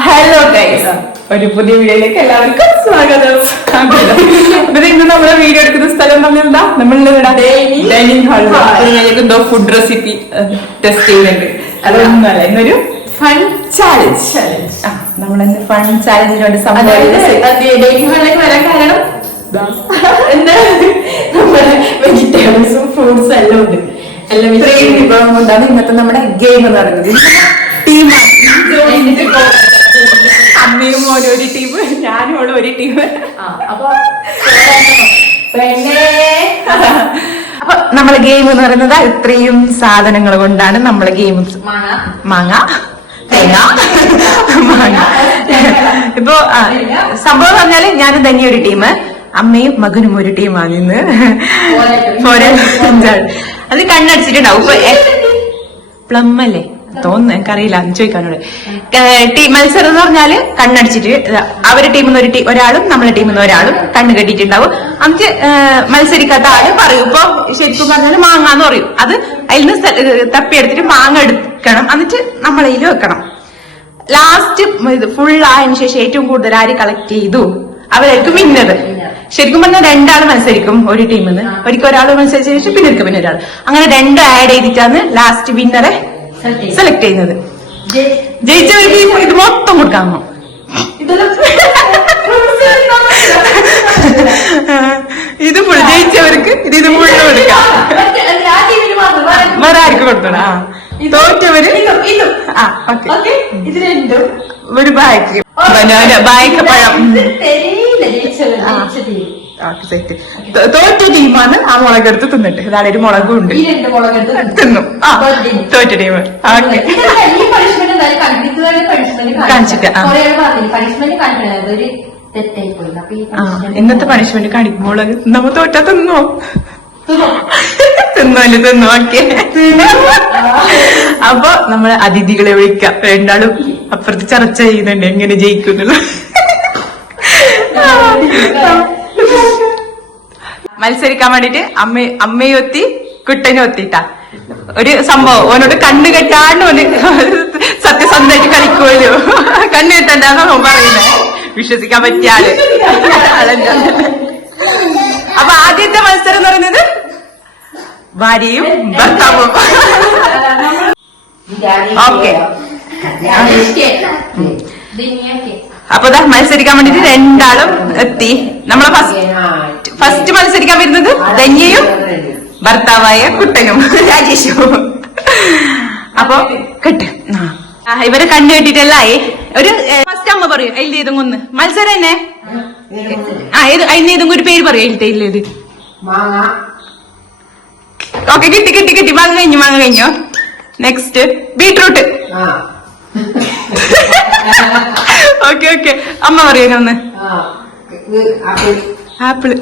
Hello guys, ഒരു പുതിയ വീഡിയോയിലേക്ക് എല്ലാവർക്കും സ്വാഗതം. അപ്പൊ ഇന്ന് നമ്മളെ വീഡിയോ എടുക്കുന്ന സ്ഥലം എന്താ, നമ്മളിവിടെ ഡൈനിങ് ഹാളിൽ എന്തോ ഫുഡ് റെസിപ്പി ടെസ്റ്റ് ചെയ്യുന്നുണ്ട്. അതൊന്നുമല്ല, ഇന്നൊരു ഫൺ ചാലഞ്ച്. നമ്മളിന്ന് ഫൺ ചാലഞ്ചിന് വേണ്ടി ഡൈനിങ് ഹാളിലേക്ക് വരാൻ കാരണം എന്താ, നമ്മുടെ വെജിറ്റബിൾസും ഫ്രൂട്ട്സും എല്ലാം ഉണ്ട്. എല്ലാം ഇത്രയും വിഭവം കൊണ്ടാണ് ഇന്നത്തെ നമ്മുടെ ഗെയിം നടക്കുന്നത്. ടീമാണ്, അമ്മയും ഓരോരു ടീം, ഞാനും ഓളോ ഒരു ടീം. അപ്പൊ നമ്മളെ ഗെയിം എന്ന് പറയുന്നത് ഇത്രയും സാധനങ്ങൾ കൊണ്ടാണ് നമ്മളെ ഗെയിം. മാങ്ങ, തേങ്ങ, മാങ്ങ. ഇപ്പൊ സംഭവം പറഞ്ഞാല് ഞാനും തന്നെ ഒരു ടീം, അമ്മയും മകനും ഒരു ടീമാണ് ഇന്ന്. അത് കണ്ണടിച്ചിട്ടുണ്ടാവും. പ്ലം അല്ലേ തോന്നുന്നു, എനിക്കറിയില്ല, ചോദിക്കാനോട്. മത്സരം എന്ന് പറഞ്ഞാല് കണ്ണടിച്ചിട്ട് അവരുടെ ടീമിൽ നിന്ന് ഒരാളും നമ്മളെ ടീമിൽ നിന്ന് ഒരാളും കണ്ണ് കെട്ടിയിട്ടുണ്ടാവും. എന്നിട്ട് മത്സരിക്കാത്ത ആള് പറയും. ഇപ്പൊ ശരിക്കും പറഞ്ഞാല് മാങ്ങാന്ന് പറയും, അത് അതിൽ നിന്ന് തപ്പിയെടുത്തിട്ട് മാങ്ങ എടുക്കണം, എന്നിട്ട് നമ്മളതിൽ വെക്കണം. ലാസ്റ്റ് ഫുൾ ആയതിനു ശേഷം ഏറ്റവും കൂടുതൽ ആര് കളക്ട് ചെയ്തു അവരായിരിക്കും വിന്നത്. ശരിക്കും പറഞ്ഞാൽ രണ്ടാള് മത്സരിക്കും ഒരു ടീമിൽ നിന്ന്. ഒരിക്കൽ ഒരാൾ മത്സരിച്ച ശേഷം പിന്നെ ഒരാൾ, അങ്ങനെ രണ്ടും ആഡ് ചെയ്തിട്ടാണ് ലാസ്റ്റ് വിന്നറെ സെലക്ട് ചെയ്യുന്നത്. ജയിച്ചവർക്ക് ഇത് മൊത്തം കൊടുക്കാമോ? ഇത് ഫുൾ ജയിച്ചവർക്ക് ഇത് മുഴുവൻ കൊടുക്കാം, വേറെ ആർക്ക് കൊടുത്തോടാ. തോറ്റവര് ഇത് രണ്ടും ഒരു ബായ്ക്ക് ബായ്ക്ക് പഴം. തോറ്റ ടീമാണ് ആ മുളകെടുത്ത് തിന്നിട്ട്. ഇതാണ് ഒരു മുളകും ഉണ്ട്, തിന്നും. തോറ്റ ടീം കാണിച്ചിട്ട്. ഇന്നത്തെ പണിഷ്മെന്റ് കാണിക്കുമ്പോൾ നമ്മ തോറ്റ തിന്നോ? തിന്നു ഓക്കെ. അപ്പൊ നമ്മള് അതിഥികളെ വിളിക്കാം. രണ്ടാളും അപ്പുറത്ത് ചർച്ച ചെയ്യുന്നുണ്ട് എങ്ങനെ ജയിക്കുന്നുള്ള. മത്സരിക്കാൻ വേണ്ടിട്ട് അമ്മയും ഒത്തി കുട്ടനും ഒത്തിട്ടാ ഒരു സംഭവം. ഓനോട് കണ്ണ് കെട്ടാണ്ട് ഓന് സത്യസന്ധമായിട്ട് കളിക്കുമല്ലോ. കണ്ണ് കെട്ടണ്ടാന്ന് ഓൻ പറയുന്നേ, വിശ്വസിക്കാൻ പറ്റിയ ആള്. അപ്പൊ ആദ്യത്തെ മത്സരം എന്ന് പറയുന്നത് ഭാര്യയും ഭർത്താവും. ഓക്കെ, അപ്പൊ മത്സരിക്കാൻ വേണ്ടിട്ട് രണ്ടാളും എത്തി. നമ്മളെ ഫസ്റ്റ് മത്സരിക്കാൻ വരുന്നത് ധന്യയും ഭർത്താവായ കുട്ടനും രാജേഷും. അപ്പൊ കെട്ട് ഇവരെ കണ്ണു കെട്ടിട്ടല്ലായി. ഒരു ഫസ്റ്റ് അമ്മ പറയും അതിൽ ഏതും ഒന്ന് മത്സരം തന്നെ. അതിന് ഏതും ഒരു പേര് പറയും അതിലേത്. ഓക്കെ, കിട്ടി. മാങ്ങ കഴിഞ്ഞോ? Next beetroot. ഓക്കെ, അമ്മ പറയുന്നൊന്ന്. ആപ്പിള്.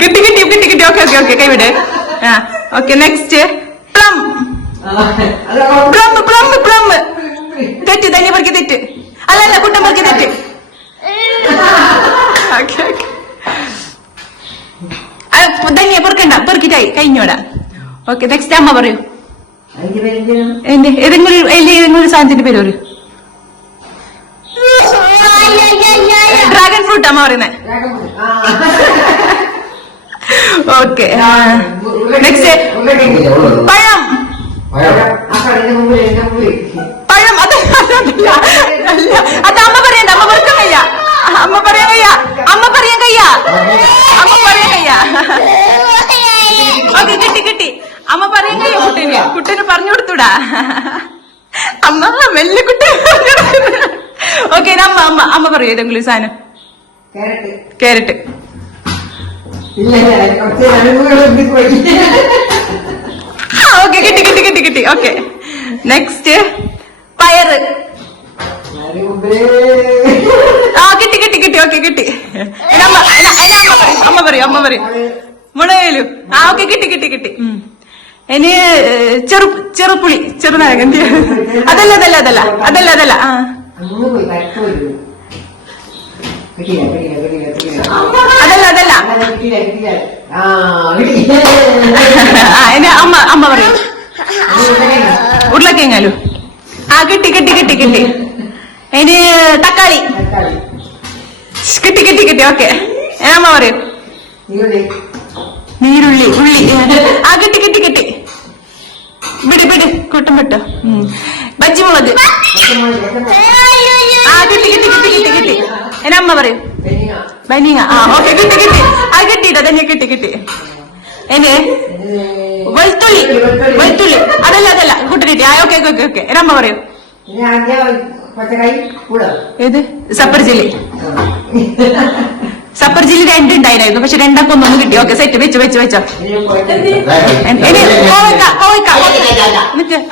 കിട്ടി. ഓക്കെ കൈവിടെ. Okay, next plum. തെറ്റ്, ധന്യ പറക്കി തെറ്റ്. അല്ല കുട്ടൻ പറക്കി തെറ്റ്. ധന്യ പെറുക്കിട്ടായി കഴിഞ്ഞോടാ. ഓക്കെ, നെക്സ്റ്റ് അമ്മ പറയൂ. ഏതെങ്കിലും ഒരു സാധനത്തിന്റെ പേര് ഒരു ഡ്രാഗൺ ഫ്രൂട്ട് അമ്മ പറയുന്നേ. ഓക്കെ, നെക്സ്റ്റ് പഴം. അത് അമ്മ പറയണ്ട, അമ്മ പറയാൻ കഴിയ. ഓക്കെ, കിട്ടി. അമ്മ പറയാൻ കഴിയോ കുട്ടന് പറഞ്ഞു കൊടുത്തൂടാ. അമ്മ മെല്ലെ കുട്ടി പറഞ്ഞു കൊടുത്തു. ഓക്കെ, അമ്മ പറയൂ ഏതെങ്കിലും സാധനം. ക്യാരറ്റ്. ഓക്കെ, കിട്ടി. ഓക്കെ, നെക്സ്റ്റ് പയറ്. കിട്ടി. ഓക്കെ, കിട്ടി. അമ്മ പറയും മുളകേലു. ഓക്കെ, കിട്ടി. ഇനി ചെറുപ്പുളി, ചെറുനാരങ്ങ. അതല്ല. അമ്മ പറയും ഉരുളക്കിഴങ്ങാലു. ആ കിട്ടി കിട്ടി കിട്ടി കിട്ടി. ഇനി തക്കാളി. കിട്ടി കിട്ടി കിട്ടി. ഓക്കെ അമ്മ പറയൂ. നീരുള്ളി ഉള്ളി. ആ കിട്ടി കിട്ടി കിട്ടി. വിട് വിട് കൂട്ടം വിട്ടോ. ബജ്ജിമുളക്. ആ കിട്ടി കിട്ടി കിട്ടി കിട്ടി കിട്ടി. അമ്മ പറയൂ. ബനിങ്ങ. ആ ഓക്കെ കിട്ടി കിട്ടി. ആ കിട്ടിട്ടോ തന്നെ കിട്ടി കിട്ടി. ഇനി വെളുത്തുള്ളി. വെളുത്തുള്ളി അതല്ല അതല്ല കൂട്ടിട്ട്. ആ ഓക്കെ ഓക്കെ ഓക്കെ. അമ്മ പറയൂ. ഏത് സപ്പർ ജില്ലി. സപ്പർ ജില്ലി രണ്ടുണ്ടായിരുന്നു, പക്ഷെ രണ്ടൊക്കെ ഒന്നൊന്ന് കിട്ടി. ഓക്കെ സെറ്റ് വെച്ചോ വെച്ചോ വെച്ചോ.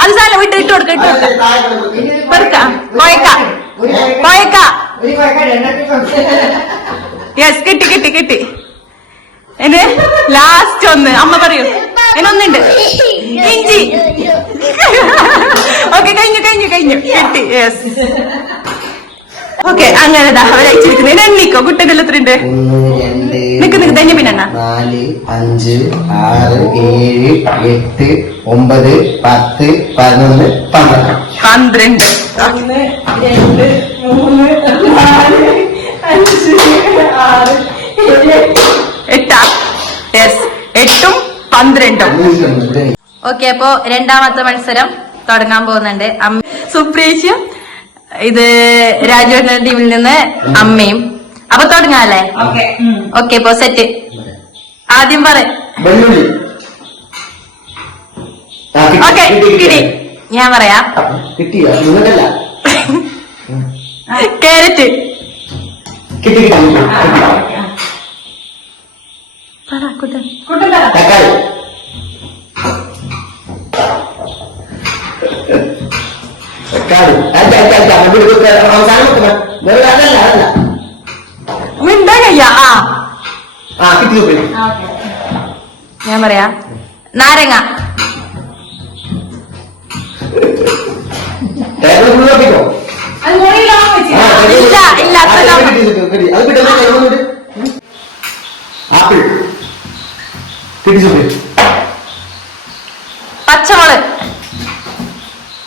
അത് സാധനം വിട്ട് ഇട്ട് കൊടുക്ക ഇട്ട് കൊടുക്ക. കോയക്ക കോയക്ക. യെസ് കിട്ടി കിട്ടി കിട്ടി. എന്നെ ലാസ്റ്റ് ഒന്ന് അമ്മ പറയൂ. എന്നൊന്നുണ്ട് ഇഞ്ചി. ഓക്കെ കഴിഞ്ഞു കഴിഞ്ഞു കഴിഞ്ഞു കിട്ടി. Yes okay അങ്ങനെതാ അവരയച്ചിരിക്കുന്നത്. എണ്ണിക്കോ കുട്ടൻ്റെ എത്രയുണ്ട്? നിക്ക് നിക്ക് തന്നെ പിന്നെ 4 5 6 7 8 9 10 11 12 12. 1 2 3 4 5 6 7 യെസ് 8ഉം 12ഉം. ഓക്കെ അപ്പോ രണ്ടാമത്തെ മത്സരം തുടങ്ങാൻ പോകുന്നുണ്ട്. സുപ്രീഷും ഇത് രാജുവേട്ടന്റെ ടീമിൽ നിന്ന് അമ്മയും. അപ്പൊ തുടങ്ങാല്ലേ? ഓക്കെ ഇപ്പൊ സെറ്റ്. ആദ്യം പറ. ഓക്കെ കിട്ടി. ഞാൻ പറയാം. ക്യാരറ്റ്. ഞാൻ പറയാ. നാരങ്ങ. ഇല്ല ഇല്ല പച്ചമുളക്.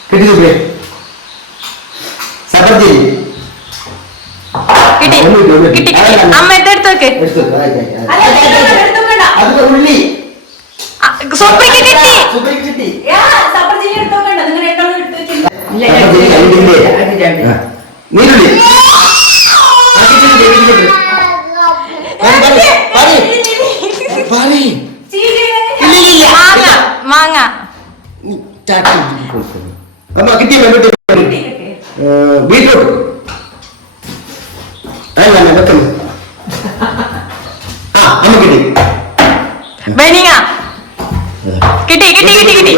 കിട്ടി കിട്ടി കിട്ടി. അമ്മ എടുത്ത് വെക്ക്. സൂപ്പറിക്ക് കിട്ടി. മാങ്ങ. ബീറ്റ്റൂട്ട്. ബനിങ്ങ. കിട്ടി കിട്ടി കിട്ടി കിട്ടി.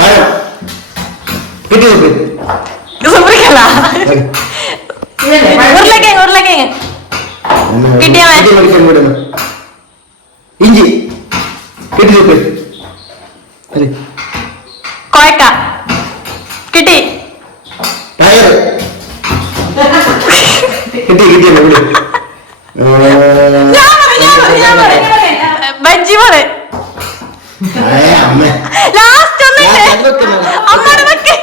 പഴം. കിട്ടി സൂപ്പറിക്കല്ല. ഉരുളക്കിഴങ്ങ് ഉരുളക്കിഴങ്ങ്. കിട്ടിയ ഇഞ്ചി. കിട്ടി സൂപ്പർ. കോയക്ക. കിട്ടി. പയർ. കിട്ടി കിട്ടിയ ബജ്ജി പറ. ലാസ്റ്റ് ഒന്നില്ലേ അമ്മയുടെ വെക്ക്.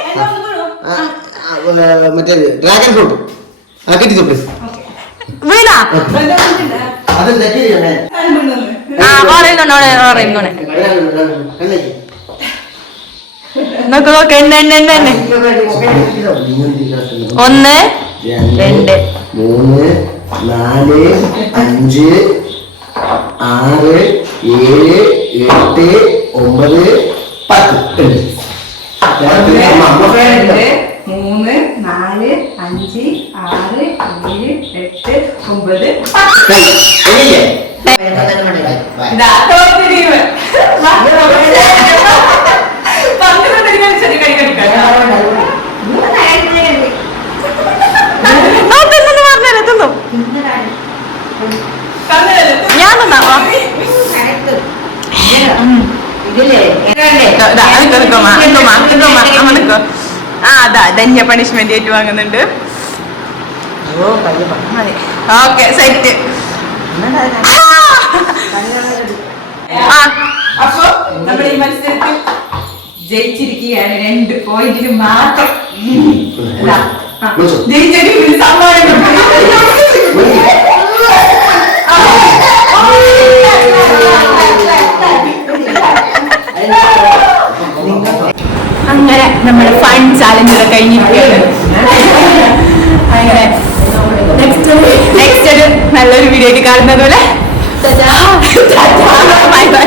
മറ്റേ ഡ്രാഗൺ ഫ്രൂട്ട്. കിട്ടി സൂപ്പർ. വീണ. ആ പറയുന്നുണ്ട് പറയുന്നുണ്ട്. നോക്ക് നോക്ക് എണ്ണ എണ്ണ എണ്ണ എണ്ണ. 1 2 3 4 5 6 7 8 9 10. 3 4 5 6 7 ഞാൻ തന്നാവോ? ആ അതാ ധന്യ പണിഷ്മെന്റ് ആയിട്ട് വാങ്ങുന്നുണ്ട്. Okay set. അപ്പൊ നമ്മൾ ഈ മത്സരത്തിൽ ജയിച്ചിരിക്കുകയാണ് 2 പോയിന്റിന് മാത്രം. ഇതാ, ആ, വിളിച്ചോ. ജയിച്ചൊരു ഒരു സമ്മാനം അങ്ങനെ നമ്മുടെ ഫൺ ചാലഞ്ച് കഴിഞ്ഞിരിക്കുകയാണ്. അങ്ങനെ നെക്സ്റ്റ് ഒരു നല്ലൊരു വീഡിയോ ആയിട്ട് കാണുന്നത് പോലെ ബൈ ബൈ.